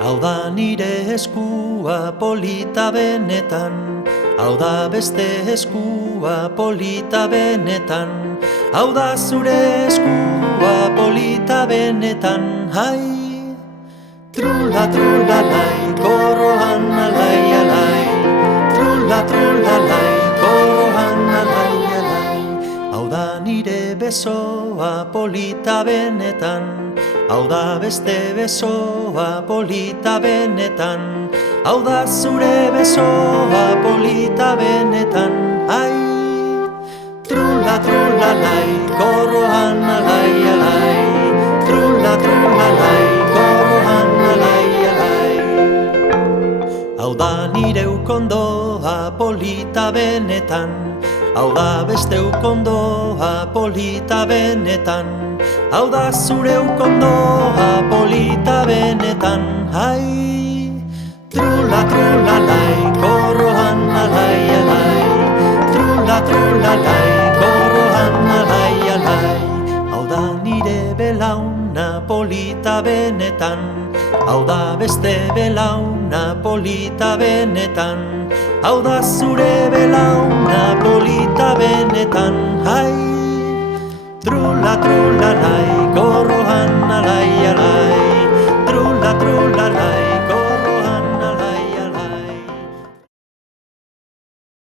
Hau da nire eskua polita benetan, hau da beste eskua polita benetan, hau da zure eskua polita benetan, hai! Trula, trula, lai, koroan alai, alai, trula, trula, lai, koroan alai, alai. Hau da nire besoa polita benetan, hau da beste besoa polita benetan, hau da zure besoa polita benetan, ai! Trula, trula, lai, koroan alai, alai, trula, trula, lai, koroan alai, alai. Hau da nire ukondoa polita benetan, hau da beste ukondoa polita benetan, hau da zure ukondoa polita benetan, hai! Trula, trula, lai, koroan alai, alai, trula, trula, lai, koroan alai, alai. Hau da nire belauna polita benetan, hau da beste belauna polita benetan, hau da zure belauna polita benetan, hai! Trula, trula, lai, koroan